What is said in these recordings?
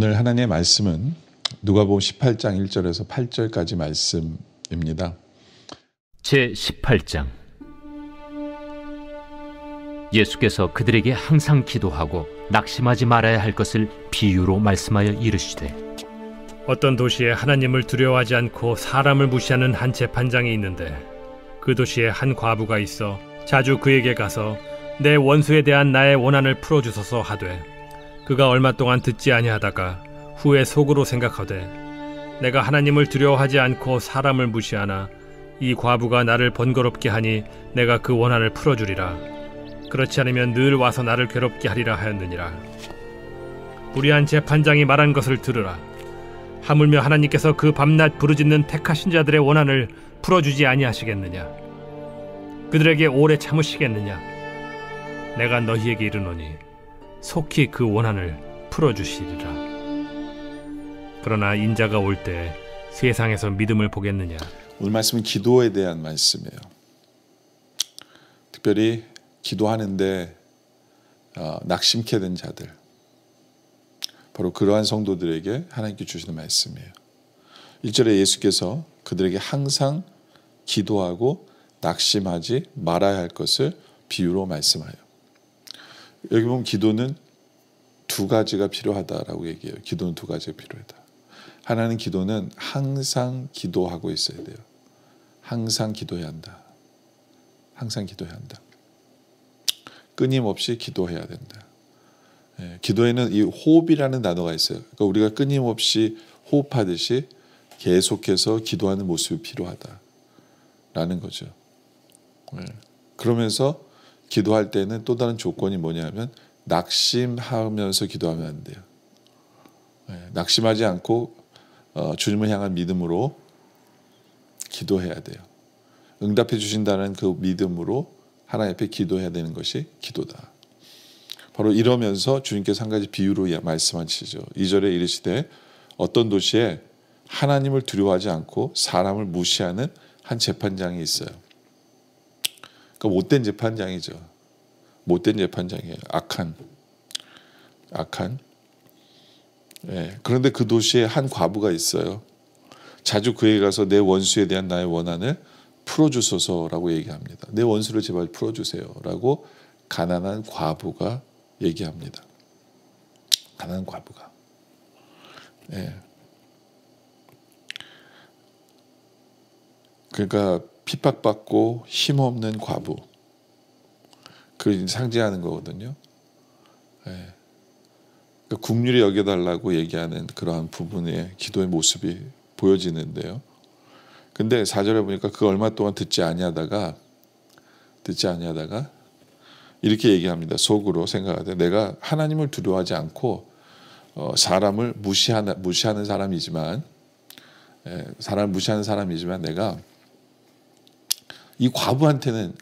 오늘 하나님의 말씀은 누가복음 18장 1절에서 8절까지 말씀입니다. 제18장. 예수께서 그들에게 항상 기도하고 낙심하지 말아야 할 것을 비유로 말씀하여 이르시되, 어떤 도시에 하나님을 두려워하지 않고 사람을 무시하는 한 재판장이 있는데, 그 도시에 한 과부가 있어 자주 그에게 가서 내 원수에 대한 나의 원한을 풀어주소서 하되, 그가 얼마 동안 듣지 아니하다가 후에 속으로 생각하되, 내가 하나님을 두려워하지 않고 사람을 무시하나 이 과부가 나를 번거롭게 하니 내가 그 원한을 풀어주리라. 그렇지 않으면 늘 와서 나를 괴롭게 하리라 하였느니라. 불의한 재판장이 말한 것을 들으라. 하물며 하나님께서 그 밤낮 부르짖는 택하신 자들의 원한을 풀어주지 아니하시겠느냐? 그들에게 오래 참으시겠느냐? 내가 너희에게 이르노니 속히 그 원한을 풀어주시리라. 그러나 인자가 올 때 세상에서 믿음을 보겠느냐? 오늘 말씀은 기도에 대한 말씀이에요. 특별히 기도하는데 낙심케 된 자들, 바로 그러한 성도들에게 하나님께 주시는 말씀이에요. 1절에 예수께서 그들에게 항상 기도하고 낙심하지 말아야 할 것을 비유로 말씀하여. 여기 보면 기도는 두 가지가 필요하다라고 얘기해요. 기도는 두 가지가 필요하다. 하나는 기도는 항상 기도하고 있어야 돼요. 항상 기도해야 한다. 항상 기도해야 한다. 끊임없이 기도해야 된다. 기도에는 이 호흡이라는 단어가 있어요. 그러니까 우리가 끊임없이 호흡하듯이 계속해서 기도하는 모습이 필요하다라는 거죠. 그러면서 기도할 때는 또 다른 조건이 뭐냐면 낙심하면서 기도하면 안 돼요. 낙심하지 않고 주님을 향한 믿음으로 기도해야 돼요. 응답해 주신다는 그 믿음으로 하나님 앞에 기도해야 되는 것이 기도다. 바로 이러면서 주님께서 한 가지 비유로 말씀하시죠. 2절에 이르시되 어떤 도시에 하나님을 두려워하지 않고 사람을 무시하는 한 재판장이 있어요. 그러니까 못된 재판장이죠. 못된 재판장이에요. 악한. 그런데 그 도시에 한 과부가 있어요. 자주 그에게 가서 내 원수에 대한 나의 원한을 풀어주소서라고 얘기합니다. 내 원수를 제발 풀어주세요라고 가난한 과부가 얘기합니다. 가난한 과부가. 그러니까 핍박받고 힘없는 과부. 그 상징하는 거거든요. 그러니까 국률이 여겨달라고 얘기하는 그러한 부분의 기도의 모습이 보여지는데요. 근데 4절에 보니까 그 얼마 동안 듣지 아니하다가 이렇게 얘기합니다. 속으로 생각하되 내가 하나님을 두려워하지 않고 사람을 무시하는 사람이지만 내가 이 과부한테는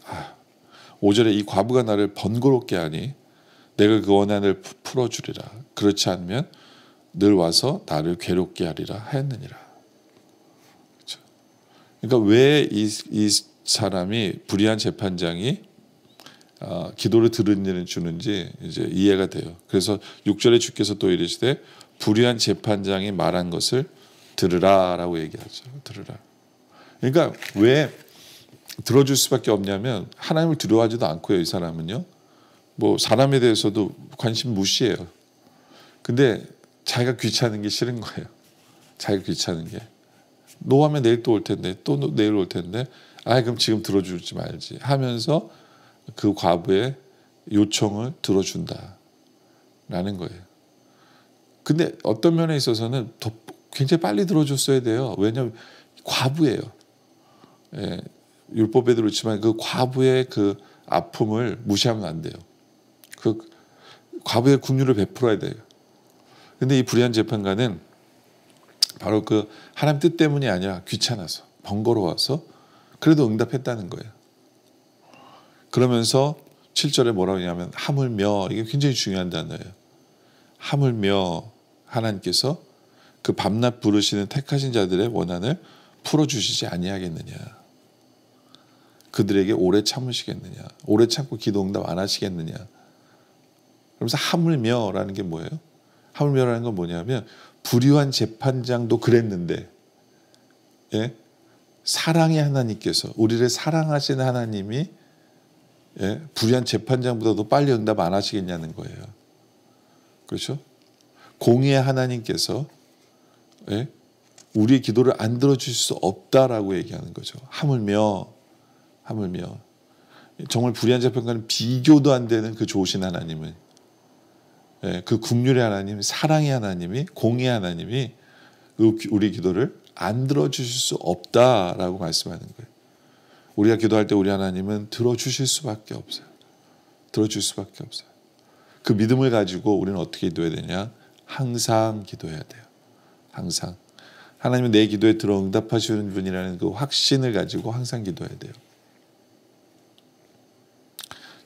5절에 이 과부가 나를 번거롭게 하니 내가 그 원한을 풀어주리라. 그렇지 않으면 늘 와서 나를 괴롭게 하리라 하였느니라. 그렇죠? 그러니까 왜 이 사람이 불의한 재판장이 기도를 주는지 이제 이해가 돼요. 그래서 6절에 주께서 또 이르시되 불의한 재판장이 말한 것을 들으라라고 얘기하죠. 들으라. 그러니까 왜 들어줄 수밖에 없냐면 하나님을 두려워하지도 않고요. 이 사람은요. 뭐 사람에 대해서도 관심 무시해요. 근데 자기가 귀찮은 게 싫은 거예요. 자기가 귀찮은 게. 노하면 내일 또 올 텐데 또 내일 올 텐데 그럼 지금 들어주지 말지 하면서 그 과부의 요청을 들어준다라는 거예요. 근데 어떤 면에 있어서는 더 굉장히 빨리 들어줬어야 돼요. 왜냐하면 과부예요. 율법에도 그렇지만 그 과부의 그 아픔을 무시하면 안 돼요. 그 과부의 긍휼을 베풀어야 돼요. 근데 이 불의한 재판관은 바로 그 하나님 뜻 때문이 아니라 귀찮아서 번거로워서 그래도 응답했다는 거예요. 그러면서 7절에 뭐라고 하냐면 하물며, 이게 굉장히 중요한 단어예요. 하물며 하나님께서 그 밤낮 부르시는 택하신 자들의 원한을 풀어주시지 아니하겠느냐. 그들에게 오래 참으시겠느냐. 오래 참고 기도 응답 안 하시겠느냐. 그러면서 하물며라는 게 뭐예요? 하물며라는 건 뭐냐면 불의한 재판장도 그랬는데 예? 사랑의 하나님께서 우리를 사랑하시는 하나님이 예? 불의한 재판장보다도 빨리 응답 안 하시겠냐는 거예요. 그렇죠? 공의의 하나님께서 예? 우리의 기도를 안 들어주실 수 없다라고 얘기하는 거죠. 하물며 정말 불의한 재판과는 비교도 안 되는 그 좋으신 하나님은 예, 그 긍휼의 하나님, 사랑의 하나님이, 공의의 하나님이 우리 기도를 안 들어주실 수 없다라고 말씀하는 거예요. 우리가 기도할 때 우리 하나님은 들어주실 수밖에 없어요. 들어줄 수밖에 없어요. 그 믿음을 가지고 우리는 어떻게 기도해야 되냐? 항상 기도해야 돼요. 항상. 하나님은 내 기도에 들어 응답하시는 분이라는 그 확신을 가지고 항상 기도해야 돼요.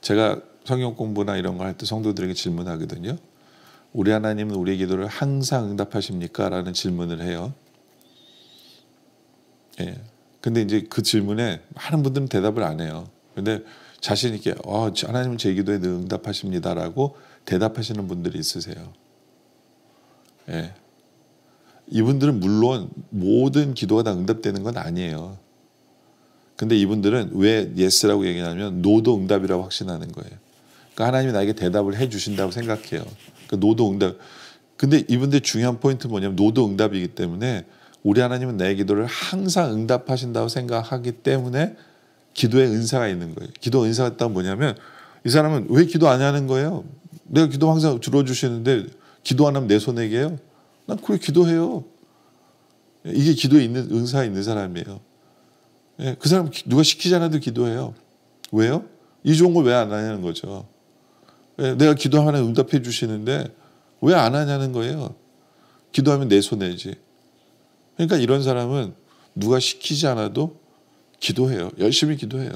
제가 성경 공부나 이런 거 할 때 성도들에게 질문하거든요. 우리 하나님은 우리의 기도를 항상 응답하십니까? 라는 질문을 해요. 예. 근데 이제 그 질문에 많은 분들은 대답을 안 해요. 근데 자신 있게 하나님은 제 기도에 늘 응답하십니다라고 대답하시는 분들이 있으세요. 예. 이분들은 물론 모든 기도가 다 응답되는 건 아니에요. 근데 이분들은 왜 예스라고 얘기하냐면 노도 응답이라고 확신하는 거예요. 그러니까 하나님이 나에게 대답을 해주신다고 생각해요. 그러니까 노도 응답. 근데 이분들 중요한 포인트 뭐냐면 노도 응답이기 때문에 우리 하나님은 내 기도를 항상 응답하신다고 생각하기 때문에 기도에 은사가 있는 거예요. 기도 은사가 있다는 뭐냐면 이 사람은 왜 기도 안 하는 거예요? 내가 기도 항상 들어주시는데 기도 안 하면 내 손해게요? 난 그래 기도해요. 이게 기도에 있는 은사가 있는 사람이에요. 예, 그 사람 누가 시키지 않아도 기도해요. 왜요? 이 좋은 걸 왜 안 하냐는 거죠. 예, 내가 기도하면 응답해 주시는데 왜 안 하냐는 거예요. 기도하면 내 손해지. 그러니까 이런 사람은 누가 시키지 않아도 기도해요. 열심히 기도해요.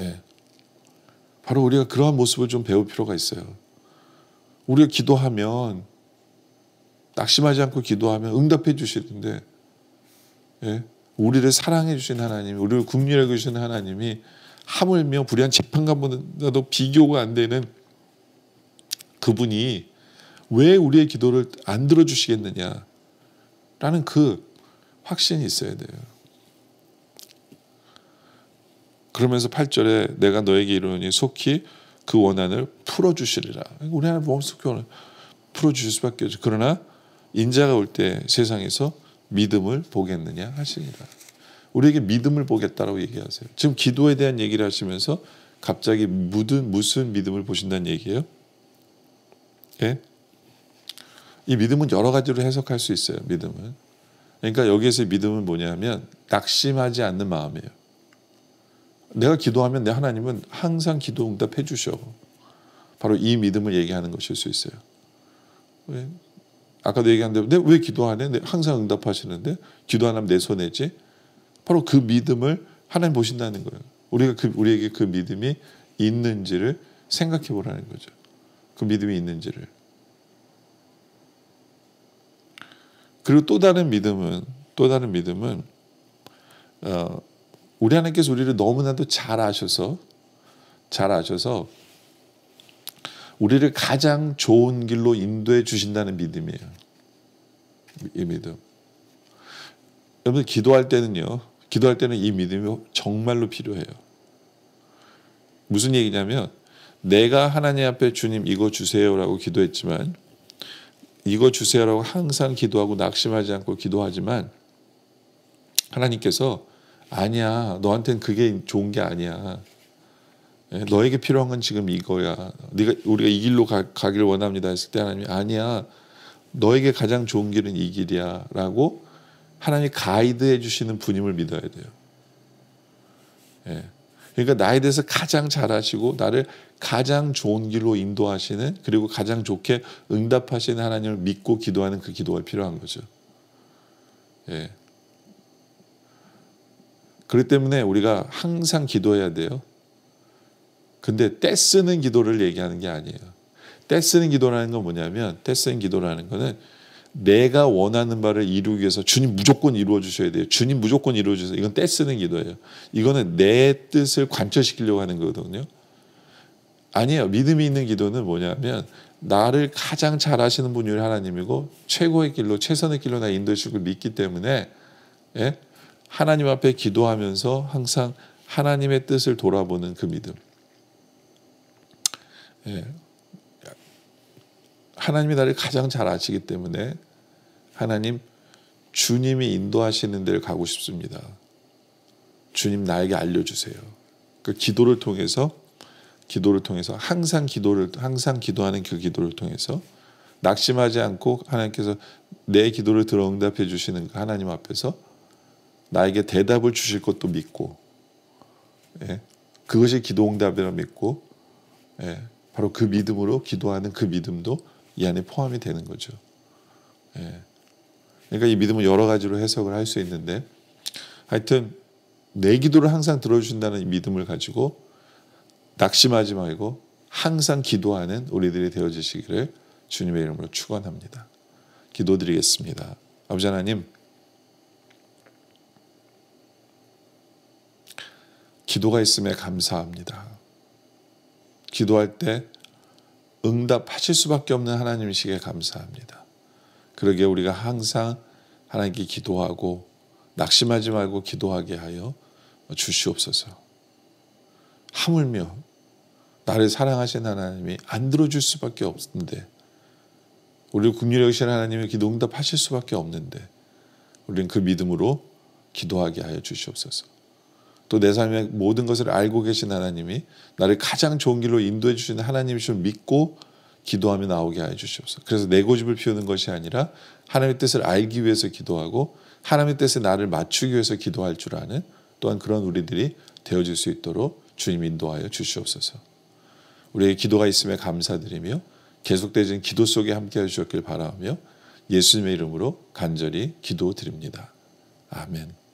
예. 바로 우리가 그러한 모습을 좀 배울 필요가 있어요. 우리가 기도하면 낙심하지 않고 기도하면 응답해 주시는데 예? 우리를 사랑해 주신 하나님이 우리를 긍휼하게 주신 하나님이 하물며 불의한 재판관보다도 비교가 안 되는 그분이 왜 우리의 기도를 안 들어주시겠느냐라는 그 확신이 있어야 돼요. 그러면서 8절에 내가 너에게 이르노니 속히 그 원한을 풀어주시리라. 우리 하나님 몸속히 풀어주실 수밖에 없죠. 그러나 인자가 올 때 세상에서 믿음을 보겠느냐 하시니라. 우리에게 믿음을 보겠다라고 얘기하세요. 지금 기도에 대한 얘기를 하시면서 갑자기 무슨 믿음을 보신다는 얘기예요? 예? 이 믿음은 여러 가지로 해석할 수 있어요. 믿음은. 그러니까 여기에서 믿음은 뭐냐면 낙심하지 않는 마음이에요. 내가 기도하면 내 하나님은 항상 기도 응답해 주셔. 바로 이 믿음을 얘기하는 것일 수 있어요. 왜? 아까도 얘기한 대로 내가 왜 기도 안 해? 항상 응답하시는데 기도 안 하면 내 손해지. 바로 그 믿음을 하나님 보신다는 거예요. 우리에게 그 믿음이 있는지를 생각해 보라는 거죠. 그 믿음이 있는지를. 그리고 또 다른 믿음은 우리 하나님께서 우리를 너무나도 잘 아셔서 우리를 가장 좋은 길로 인도해 주신다는 믿음이에요. 이 믿음. 여러분 기도할 때는 이 믿음이 정말로 필요해요. 무슨 얘기냐면 내가 하나님 앞에 주님 이거 주세요라고 기도했지만 이거 주세요라고 항상 기도하고 낙심하지 않고 기도하지만 하나님께서 아니야. 너한테는 그게 좋은 게 아니야. 너에게 필요한 건 지금 이거야. 우리가 이 길로 가기를 원합니다 했을 때 하나님이 아니야. 너에게 가장 좋은 길은 이 길이야 라고 하나님이 가이드해 주시는 분임을 믿어야 돼요. 예. 그러니까 나에 대해서 가장 잘 아시고 나를 가장 좋은 길로 인도하시는 그리고 가장 좋게 응답하시는 하나님을 믿고 기도하는 그 기도가 필요한 거죠. 예. 그렇기 때문에 우리가 항상 기도해야 돼요. 근데 떼쓰는 기도를 얘기하는 게 아니에요. 떼쓰는 기도라는 건 뭐냐면 떼쓰는 기도라는 거는 내가 원하는 바를 이루기 위해서 주님 무조건 이루어 주셔야 돼요. 주님 무조건 이루어 주세요. 이건 떼쓰는 기도예요. 이거는 내 뜻을 관철시키려고 하는 거거든요. 아니에요. 믿음이 있는 기도는 뭐냐면 나를 가장 잘 아시는 분이 하나님이고 최고의 길로 최선의 길로 나 인도하실 걸 믿기 때문에 예? 하나님 앞에 기도하면서 항상 하나님의 뜻을 돌아보는 그 믿음. 예. 하나님이 나를 가장 잘 아시기 때문에 하나님 주님이 인도하시는 데를 가고 싶습니다. 주님 나에게 알려주세요. 그 기도를 통해서 항상 기도하는 그 기도를 통해서 낙심하지 않고 하나님께서 내 기도를 들어 응답해 주시는 그 하나님 앞에서 나에게 대답을 주실 것도 믿고 예, 그것이 기도 응답이라 믿고 예, 바로 그 믿음으로 기도하는 그 믿음도 이 안에 포함이 되는 거죠. 예. 그러니까 이 믿음은 여러 가지로 해석을 할 수 있는데 하여튼 내 기도를 항상 들어주신다는 이 믿음을 가지고 낙심하지 말고 항상 기도하는 우리들이 되어주시기를 주님의 이름으로 축원합니다. 기도드리겠습니다. 아버지 하나님, 기도가 있음에 감사합니다. 기도할 때 응답하실 수밖에 없는 하나님이시기에 감사합니다. 그러기에 우리가 항상 하나님께 기도하고 낙심하지 말고 기도하게 하여 주시옵소서. 하물며 나를 사랑하신 하나님이 안 들어줄 수밖에 없는데 우리를 긍휼히 여기신 하나님이 기도 응답하실 수밖에 없는데 우리는 그 믿음으로 기도하게 하여 주시옵소서. 또 내 삶의 모든 것을 알고 계신 하나님이 나를 가장 좋은 길로 인도해 주시는 하나님이심을 믿고 기도하며 나오게 하여 주시옵소서. 그래서 내 고집을 피우는 것이 아니라 하나님의 뜻을 알기 위해서 기도하고 하나님의 뜻에 나를 맞추기 위해서 기도할 줄 아는 또한 그런 우리들이 되어질 수 있도록 주님 인도하여 주시옵소서. 우리의 기도가 있음에 감사드리며 계속되어진 기도 속에 함께해 주셨길 바라며 예수님의 이름으로 간절히 기도드립니다. 아멘.